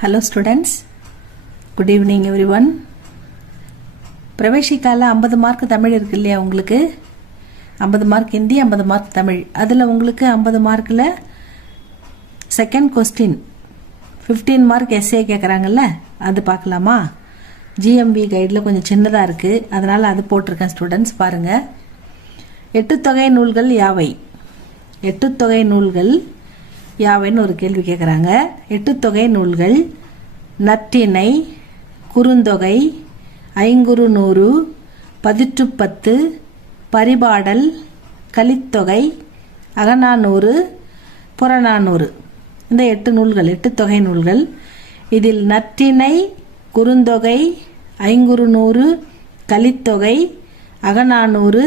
Hello students, good evening everyone. பிரவேசிக்கால 50 mark Tamil இருக்கு இல்லையா உங்களுக்கு 50 மார்க் ஹிந்தி 50 மார்க் தமிழ் அதில் உங்களுக்கு 50 மார்க்கில் செகண்ட் கொஸ்டின் 15 மார்க் எஸ்ஏ கேட்குறாங்கல்ல அது பார்க்கலாமா ஜிஎம்பி கைடில் கொஞ்சம் சின்னதாக இருக்குது அதனால் அது போட்டிருக்கேன் ஸ்டூடெண்ட்ஸ் பாருங்கள் எட்டுத்தொகை நூல்கள் யாவை எட்டுத்தொகை நூல்கள் யாவைன்னு ஒரு கேள்வி கேட்குறாங்க எட்டுத்தொகை நூல்கள் நற்றிணை குறுந்தொகை ஐங்குறு நூறு பதிற்றுப்பத்து பரிபாடல் கலித்தொகை அகநானூறு புறநானூறு இந்த 8 நூல்கள் எட்டுத்தொகை நூல்கள் இதில் நற்றிணை குறுந்தொகை ஐங்குறு நூறு கலித்தொகை அகநானூறு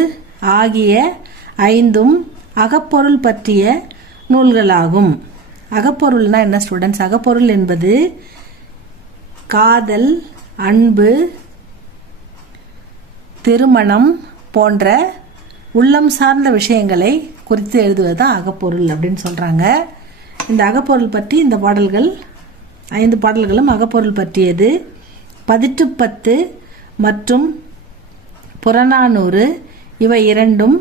ஆகிய 5ம் அகப்பொருள் பற்றிய நூல்களாகும் அகப்பொருள்னா என்ன ஸ்டூடெண்ட்ஸ் அகப்பொருள் என்பது காதல் அன்பு திருமணம் போன்ற உள்ளம் சார்ந்த விஷயங்களை குறித்து எழுதுவதுதான் அகப்பொருள் அப்படின்னு சொல்றாங்க இந்த அகப்பொருள் பற்றி இந்த பாடல்கள் 5 பாடல்களும் அகப்பொருள் பற்றியது பதிற்றுப்பத்து மற்றும் புறநானூறு இவை இரண்டும்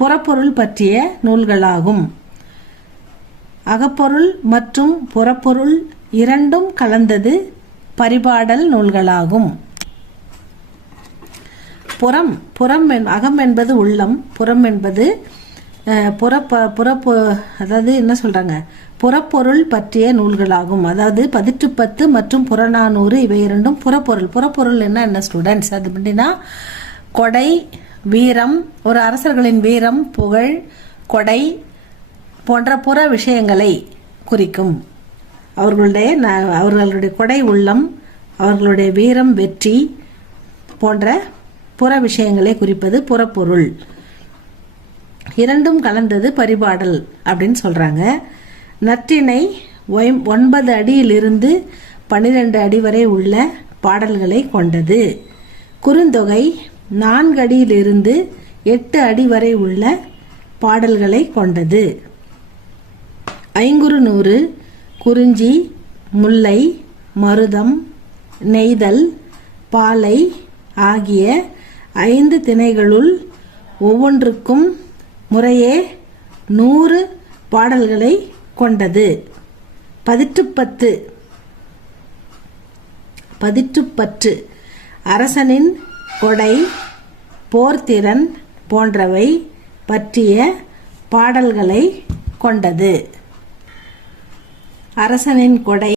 புறப்பொருள் பற்றிய நூல்களாகும் அகப்பொருள் மற்றும் புறப்பொருள் இரண்டும் கலந்தது பரிபாடல் நூல்களாகும் புறம் அகம் என்பது உள்ளம் புறம் என்பது அதாவது என்ன சொல்றாங்க புறப்பொருள் பற்றிய நூல்களாகும் அதாவது பதிற்றுப்பத்து மற்றும் புறநானூறு இவை இரண்டும் புறப்பொருள் என்ன ஸ்டூடெண்ட்ஸ் அது அப்படின்னா கொடை வீரம் ஒரு அரசர்களின் வீரம் புகழ் கொடை போன்ற புற விஷயங்களை குறிக்கும் அவர்களுடைய கொடை உள்ளம் அவர்களுடைய வீரம் வெற்றி போன்ற புற விஷயங்களை குறிப்பது புறப்பொருள் இரண்டும் கலந்தது பரிபாடல் அப்படின்னு சொல்றாங்க நற்றிணை 9 அடியிலிருந்து 12 அடி வரை உள்ள பாடல்களை கொண்டது குறுந்தொகை 4 அடியிலிருந்து 8 அடி வரை உள்ள பாடல்களை கொண்டது ஐங்குறு நூறு குறிஞ்சி முல்லை மருதம் நெய்தல் பாலை ஆகிய 5 திணைகளுள் ஒவ்வொன்றுக்கும் முறையே 100 பாடல்களை கொண்டது பதிற்றுப்பற்று அரசனின் கொடை போர்த்திறன் போன்றவை பற்றிய பாடல்களை கொண்டது அரசனின் கொடை